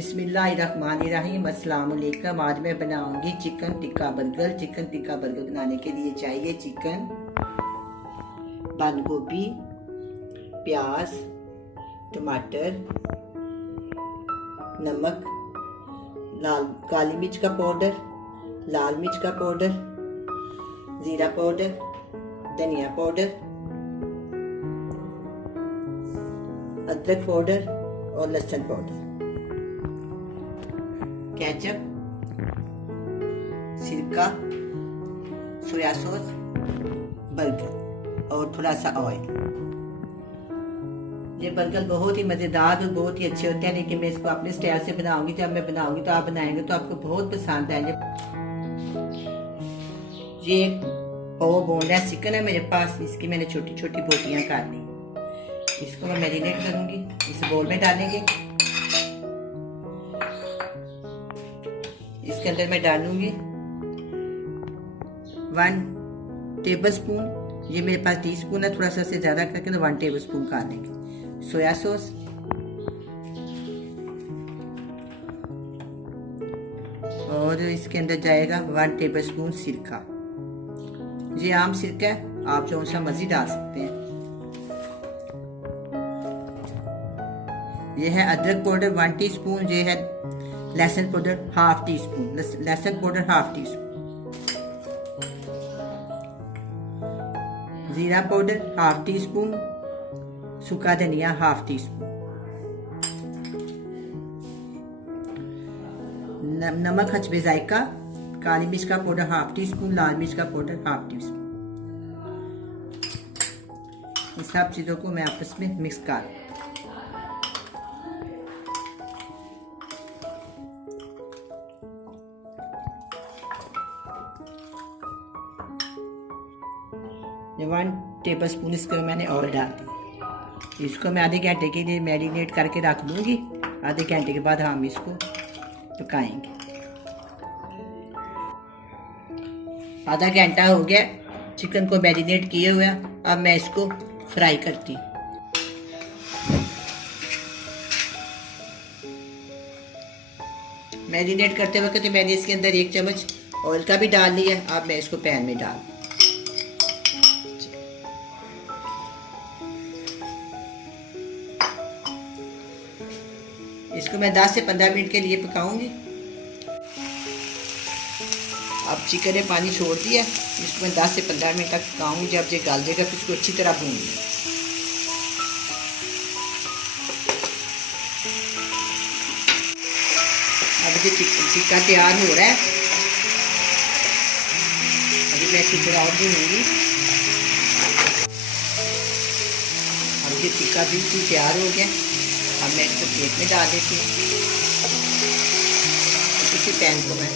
बिस्मिल्लाहिर्रहमानिर्रहीम। अस्सलाम वालेकुम। आज मैं बनाऊंगी chicken tikka burger. Chicken tikka burger बनाने के लिए चाहिए चिकन, बंद गोभी, प्याज, टमाटर, नमक, काली मिर्च का पाउडर, लाल मिर्च का पाउडर, जीरा पाउडर, धनिया पाउडर, अदरक पाउडर और लहसुन पाउडर, केचप, सिरका, सोया सॉस, बर्गर और थोड़ा सा ऑयल। ये बर्गर बहुत ही मज़ेदार और बहुत ही अच्छे होते हैं, लेकिन मैं इसको अपने स्टाइल से बनाऊंगी। जब मैं बनाऊंगी तो आप बनाएंगे तो आपको बहुत पसंद आएंगे। ये पाव बोनलेस चिकन है मेरे पास, इसकी मैंने छोटी छोटी बोटियां काट ली। इसको मैं मैरिनेट करूंगी, इस बोल में डालेंगे। इसके अंदर मैं डालूंगी 1 टेबलस्पून, ये मेरे पास टीस्पून है, थोड़ा सा से ज्यादा करके तो 1 टेबलस्पून कर लेंगे सोया सॉस, और इसके अंदर जाएगा 1 टेबलस्पून सिरका। ये आम सिरका है, आप जो सा मर्जी डाल सकते हैं। ये है अदरक पाउडर 1 टीस्पून। ये है लहसुन पाउडर 1/2 टीस्पून, लहसुन पाउडर 1/2 टीस्पून, जीरा पाउडर 1/2 टीस्पून, सूखा धनिया 1/2 टीस्पून, नमक हस्बे जायका, काली मिर्च का पाउडर 1/2 टीस्पून, लाल मिर्च का पाउडर 1/2 टीस्पून। इन सब चीजों को मैं आपस में मिक्स कर ये 1 टेबलस्पून इसको मैंने और डाल दी। इसको मैं आधे घंटे के लिए मैरिनेट करके रख दूंगी। आधे घंटे के बाद हम इसको पकाएंगे। आधा घंटा हो गया चिकन को मैरिनेट किए हुए। अब मैं इसको फ्राई करती हूँ। मैरिनेट करते वक्त मैंने इसके अंदर 1 चम्मच ऑयल का भी डाल लिया। अब मैं इसको पैन में डाल, इसको मैं 10 से 15 मिनट के लिए पकाऊंगी। अब चिकन ने पानी छोड़ दिया, इसको मैं 10 से 15 मिनट तक पकाऊंगी। जब ये गल जाएगा तो इसको अच्छी तरह भून लूंगी। अब ये टिक्का तैयार हो रहा है। अभी मैं अच्छी तरह और भूनूंगी। अब ये टिक्का बिल्कुल तैयार हो गया। अब मैं इसको प्लेट में डाल देती हूँ। किसी पैन को मैं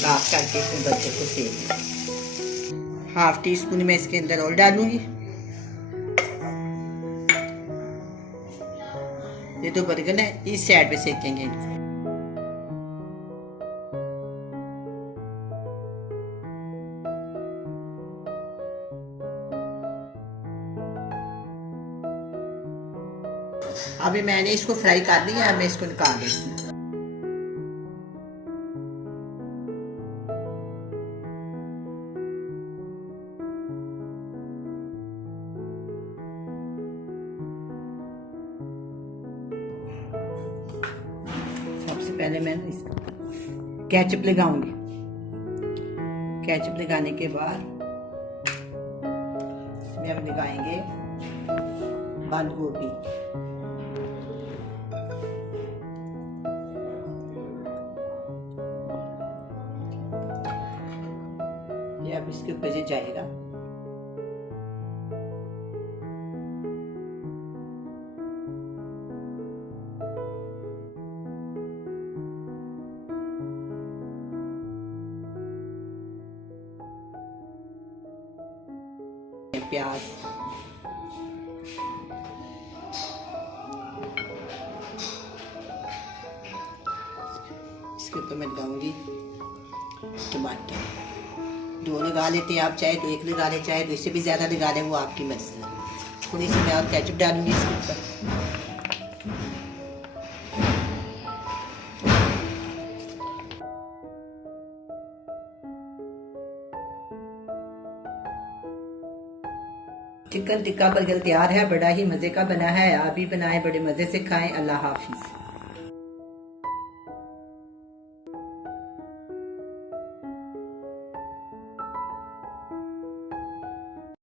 साफ करके इसमें बर्गर को सेक, 1/2 टीस्पून मैं इसके अंदर और डालूंगी। ये तो बर्गर है, इस साइड पे सेकेंगे इनको। अभी मैंने इसको फ्राई कर लिया है, मैं इसको निकाल देती हूँ। सबसे पहले मैं इसको केचप लगाऊंगी। केचप लगाने के बाद इसमें हम लगाएंगे बंद गोभी, अब इसके ऊपर से जाएगा प्याज, इसके ऊपर मैं लगाऊंगी टमाटर। 2 लगा लेते हैं आप, चाहे तो 1 लगा लें, चाहे तो इससे भी ज़्यादा लगा लें, वो आपकी मर्जी है। थोड़ी सी मैं और केचप डालूंगी इसके ऊपर। चिकन टिक्का बर्गर तैयार है, बड़ा ही मजे का बना है। आप भी बनाएं, बड़े मजे से खाएं। अल्लाह हाफिज।